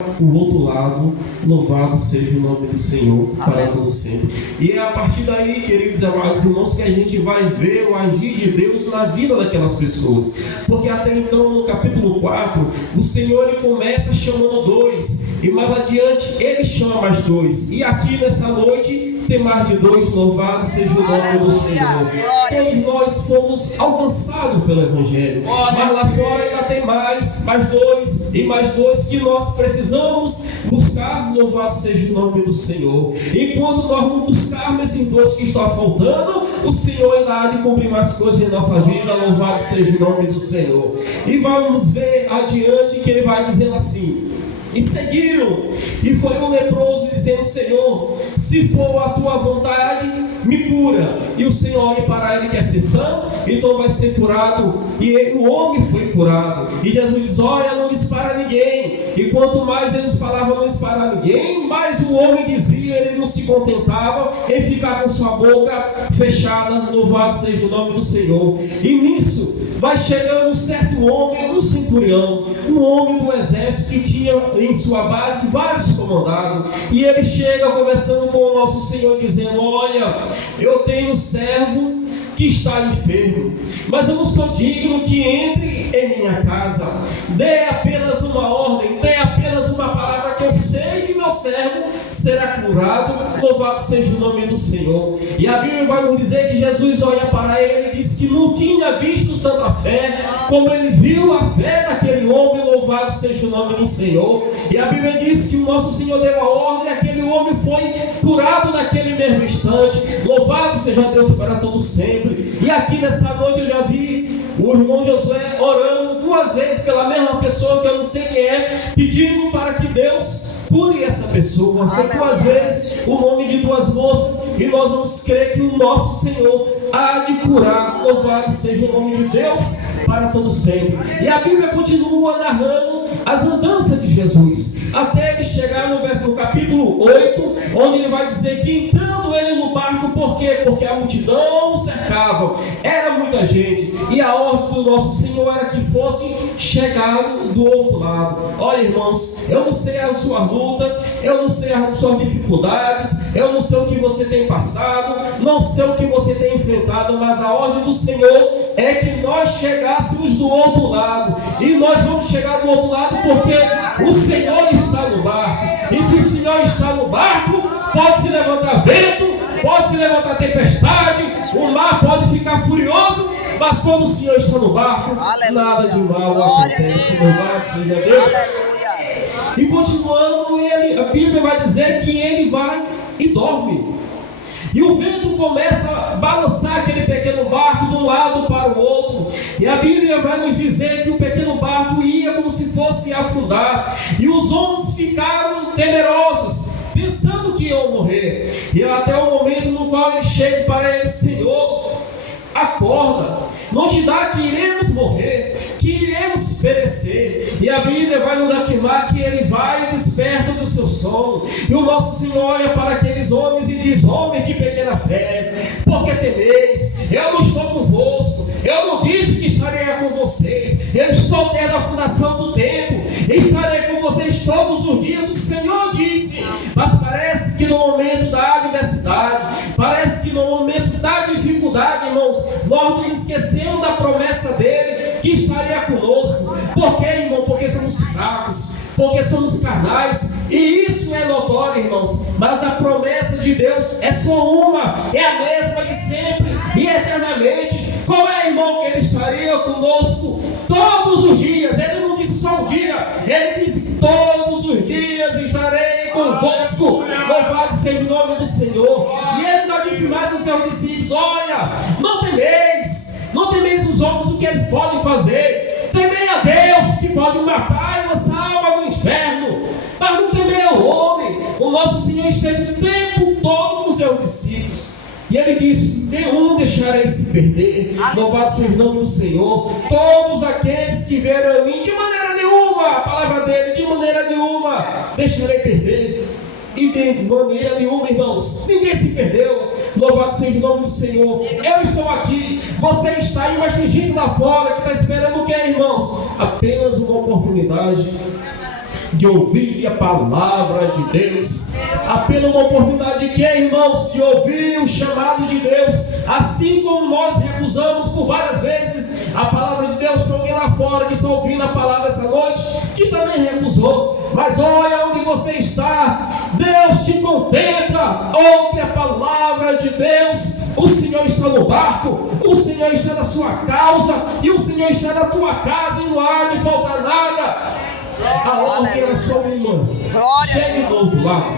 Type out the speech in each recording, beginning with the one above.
o outro lado. Louvado seja o nome do Senhor para todo sempre. E é a partir daí, queridos amados irmãos, que a gente vai ver o agir de Deus na vida daquelas pessoas. Porque até então, no capítulo 4, o Senhor ele começa chamando 2, e mais adiante ele chama mais 2. E aqui nessa noite tem mais de 2. Louvado seja o nome do Senhor. Todos nós fomos alcançados pelo Evangelho, mas lá fora ainda tem mais 2 e mais 2 que nós precisamos buscar. Louvado seja o nome do Senhor. Enquanto nós não buscarmos esses 2 que estão faltando, o Senhor ainda há de cumprir mais coisas em nossa vida. Louvado seja o nome do Senhor. E vamos ver adiante que ele vai dizendo assim: e seguiram, e foi um leproso dizendo: Senhor, se for a tua vontade, me cura. E o Senhor olha para ele, quer ser são, então vai ser curado. E ele, o homem foi curado. E Jesus diz: olha, não diz para ninguém. E quanto mais Jesus falava não diz para ninguém, mais o homem dizia. Ele não se contentava em ficar com sua boca fechada. Louvado seja o nome do Senhor. E nisso vai chegando um certo homem, um centurião, um homem do exército que tinha em sua base vários comandados. E ele chega conversando com o nosso Senhor, dizendo: olha, eu tenho um servo que está enfermo, mas eu não sou digno que entre em minha casa. Dê apenas uma ordem, dê apenas uma palavra, que eu sei que meu servo será curado. Louvado seja o nome do Senhor. E a Bíblia vai nos dizer que Jesus olha para ele e diz que não tinha visto tanta fé como ele viu a fé daquele homem. Louvado seja o nome do Senhor. E a Bíblia diz que o nosso Senhor deu a ordem e aquele homem foi curado naquele mesmo instante. Louvado seja Deus para todo sempre. E aqui nessa noite eu já vi o irmão Josué orando 2 vezes pela mesma pessoa, que eu não sei quem é, pedindo para que Deus cure essa pessoa. Foi 2 vezes o nome de 2 moças, e nós vamos crer que o nosso Senhor há de curar. Louvado seja o nome de Deus para todo sempre. E a Bíblia continua narrando as andanças de Jesus, até ele chegar no capítulo 8, onde ele vai dizer que entrando ele no barco, por quê? Porque a multidão cercava, era muita gente, e a ordem do nosso Senhor era que fosse chegado do outro lado. Olha, irmãos, eu não sei as suas lutas, eu não sei as suas dificuldades, eu não sei o que você tem passado, não sei o que você tem enfrentado, mas a ordem do Senhor é que nós chegássemos do outro lado. E nós vamos chegar do outro lado porque o Senhor está no barco. E se o Senhor está no barco, pode se levantar vento, pode se levantar tempestade, o mar pode ficar furioso, mas quando o Senhor está no barco, nada de mal acontece. Louvado seja Deus. E continuando, a Bíblia vai dizer que ele vai e dorme. E o vento começa a balançar aquele pequeno barco de um lado para o outro. E a Bíblia vai nos dizer que o pequeno barco ia como se fosse afundar. E os homens ficaram temerosos, pensando que iam morrer. E até o momento no qual ele chega para ele: Senhor, acorda, não te dá que iremos morrer, que iremos perecer. E a Bíblia vai nos afirmar que ele vai e desperta do seu sono. E o nosso Senhor olha para aqueles homens e diz: homem de pequena fé, por que temeis? Eu não estou convosco, eu não disse que estarei com vocês, eu estou desde a fundação do tempo, estarei com vocês todos os dias, o Senhor disse. Mas parece que no momento da adversidade, parece que no momento da dificuldade, irmãos, nós nos esquecemos da promessa dele, que estaria conosco. Por quê, irmão? Porque somos fracos, porque somos carnais, e isso é notório, irmãos. Mas a promessa de Deus é só uma, é a mesma de sempre e eternamente. Qual é, irmão? Que ele estaria conosco todos os dias. Ele não disse só um dia, ele disse: todos os dias estarei convosco. Louvado seja o nome do Senhor. E ele ainda disse mais aos seus discípulos: olha, não temeis os homens, o que eles podem fazer. Temei a Deus, que pode matar e lançar a alma no inferno, mas não temei ao homem. O nosso Senhor esteve o tempo todo com seus discípulos, e ele disse: nenhum deixarei se perder. Louvado seja o nome do Senhor. Todos aqueles que vieram a mim, de maneira nenhuma, a palavra dele, de maneira nenhuma deixarei perder. E de maneira nenhuma, irmãos, ninguém se perdeu. Louvado seja o nome do Senhor. Eu estou aqui, você está aí, mas tem gente lá fora que está esperando o que, irmãos? Apenas uma oportunidade. de ouvir a palavra de Deus. Apenas uma oportunidade de quê, irmãos? De ouvir o chamado de Deus. Assim como nós recusamos por várias vezes a palavra de Deus. Tem alguém lá fora que está ouvindo a palavra essa noite, que também recusou. Mas olha onde você está. Deus te contempla. Ouve a palavra de Deus. O Senhor está no barco. O Senhor está na sua causa. E o Senhor está na tua casa. E não há de faltar nada. A ordem é só uma. Chegue do outro lado.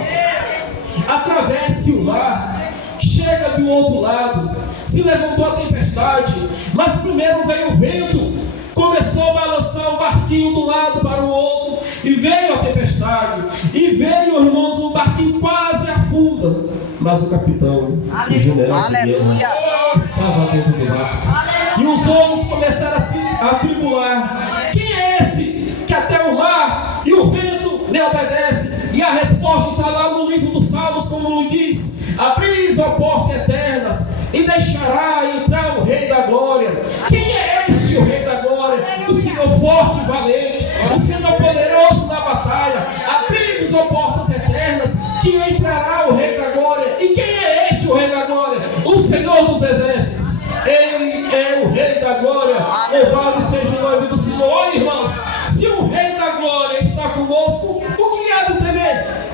Atravesse o mar. Chega do outro lado. Se levantou a tempestade. Mas primeiro veio o vento. Começou a balançar o barquinho de um lado para o outro. E veio a tempestade. E veio, irmãos, o barquinho quase afunda. Mas o capitão, o general de guerra, estava dentro do barco. E os homens começaram a tribular. Quem é esse que até o mar e o vento lhe obedece? E a resposta está lá no livro dos Salmos, como ele diz: abris, ó portas eternas, e deixará entrar o Rei da Glória. Quem é esse, o Rei da Glória? O Senhor forte e valente, o Senhor poderoso na batalha. Abris, ó portas eternas, que entrará o Rei da Glória. E quem é esse, o Rei da Glória? O Senhor dos Exércitos. Ele é o Rei da Glória. Louvado seja o nome do Senhor. Olha, irmãos, se o Rei da Glória está conosco, o que há de temer?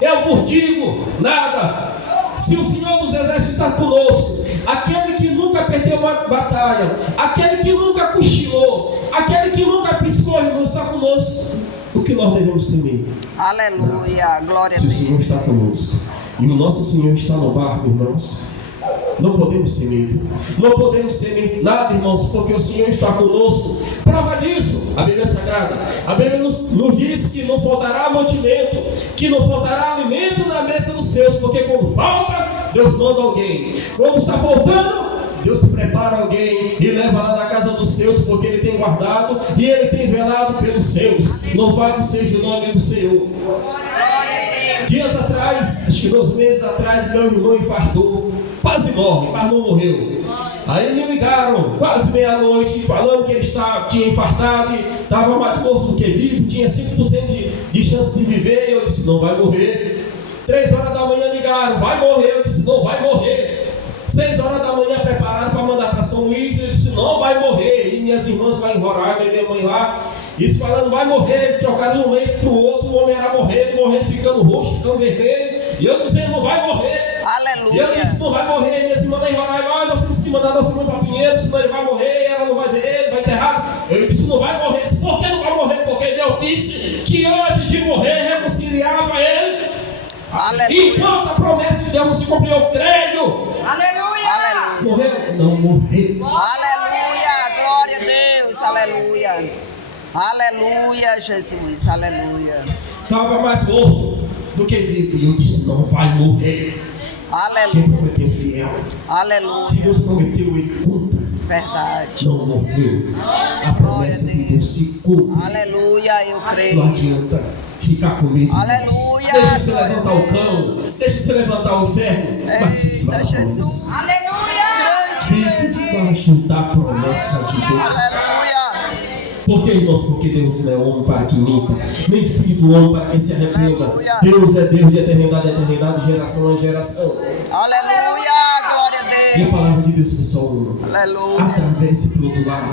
Eu vos digo, nada. Se o Senhor dos Exércitos está conosco, aquele que nunca perdeu uma batalha, aquele que nunca cochilou, aquele que nunca piscou, irmão, está conosco, o que nós devemos temer? Aleluia, glória a Deus. Deus. Se o Senhor está conosco e o nosso Senhor está no barco, irmãos, não podemos ter medo, não podemos temer nada, irmãos, porque o Senhor está conosco. Prova disso, a Bíblia Sagrada. A Bíblia nos diz que não faltará mantimento, que não faltará alimento na mesa dos seus, porque quando falta, Deus manda alguém. Quando está faltando, Deus prepara alguém e leva lá na casa dos seus, porque Ele tem guardado e Ele tem velado pelos seus. Louvado seja o nome do Senhor. Dias atrás, acho que 2 meses atrás, meu irmão infartou. Quase morre, mas não morreu. Aí me ligaram, quase meia-noite, falando que ele tinha infartado e estava mais morto do que vivo, tinha 5% de chance de viver. Eu disse: não vai morrer. 3 horas da manhã ligaram: vai morrer. Eu disse: não vai morrer. 6 horas da manhã prepararam para mandar para São Luís. Eu disse: não vai morrer. E minhas irmãs lá em Roraima e minha mãe lá, isso falando: vai morrer. Trocaram de um leito para o outro, o homem era morrendo, ficando roxo, ficando vermelho. E eu dizendo: não vai morrer. Aleluia. E eu disse: não vai morrer. Minhas irmãs lá em Roraima: nós precisamos mandar nossa mãe para Pinheiro, senão ele vai morrer, ela não vai ver ele, vai enterrar. Eu disse: não vai morrer. Por que não vai morrer? Porque Deus disse que antes de morrer reconciliava ele. Aleluia. Enquanto a promessa de Deus não se cumpriu, eu creio. Aleluia. Morreu? Não morreu. Aleluia, glória a Deus, aleluia. Aleluia, Jesus, aleluia. Estava mais morto do que vivo. E eu disse: não vai morrer. Aleluia. Quem prometeu fiel. Aleluia. Se Deus prometeu, Ele cumpre. Verdade. Não morreu. A promessa de Deus se cumpre. Aleluia, eu Não creio. adianta ficar com medo. Aleluia. Deixa você levantar o cão, deixa você levantar o inferno, mas fique Eita, debaixo. Jesus. Fique debaixo da promessa de Deus. Aleluia. Por que, irmãos? Porque Deus não é homem para que minta, nem filho do homem para que se arrependa. Aleluia. Deus é Deus de eternidade a eternidade, de geração a geração. Aleluia, glória a E a Deus. palavra de Deus foi só uma. Aleluia. Atravesse pelo outro lado.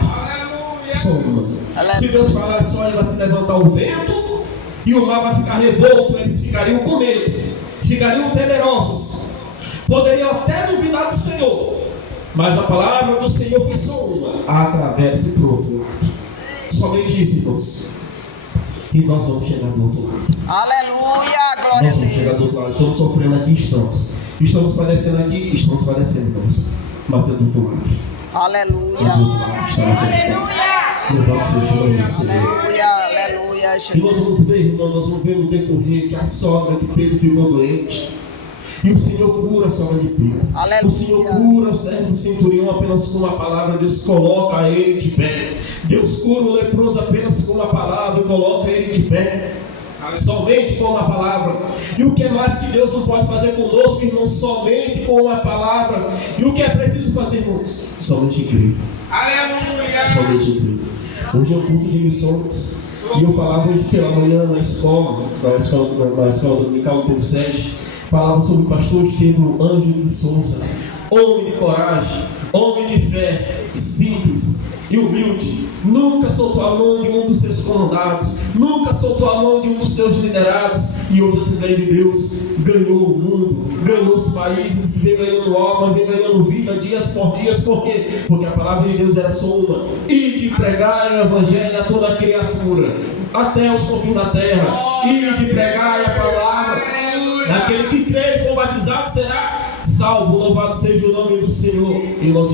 Só uma. Aleluia. Se Deus falar só, ele vai se levantar o vento e o mar vai ficar revolto. Eles ficariam com medo, ficariam temerosos, poderiam até duvidar do Senhor. Mas a palavra do Senhor foi só uma: atravesse para o outro lado. Somente isso, irmãos. E nós vamos chegar do outro lado. Aleluia, glória Nós a vamos chegar do outro lado. Deus. Estamos sofrendo aqui, estamos padecendo aqui, estamos padecendo, irmãos. Mas é do outro lado. É do Aleluia. outro lado. Estamos aqui. Louvado seja o nome do Senhor. Aleluia, aleluia, E Jesus. nós vamos ver, irmão, nós vamos ver no decorrer que a sogra de Pedro ficou doente. E o Senhor cura a sogra de Pedro. Aleluia. O Senhor cura o servo do centurião apenas com uma palavra. Deus coloca ele de pé. Deus cura o leproso apenas com uma palavra e coloca ele de pé. Somente com uma palavra. E o que é mais que Deus não pode fazer conosco, irmãos? Somente com uma palavra. E o que é preciso fazer, irmãos? Somente crer. Aleluia. Somente crer. Hoje é um culto de missões. E eu falava hoje pela manhã na escola dominical no tempo 7, falava sobre o pastor Estevão Ângelo de Souza, homem de coragem, homem de fé, simples e humilde. Nunca soltou a mão de um dos seus comandados, nunca soltou a mão de um dos seus liderados. E hoje a Assembleia de Deus ganhou o mundo, ganhou os países, vem ganhando alma, vem ganhando vida, dias por dias. Por quê? Porque a palavra de Deus era só uma: e de pregar o evangelho a toda criatura, até os confins da terra. E de pregar a palavra, aquele que crê e for batizado será salvo. Louvado seja o nome do Senhor. E nós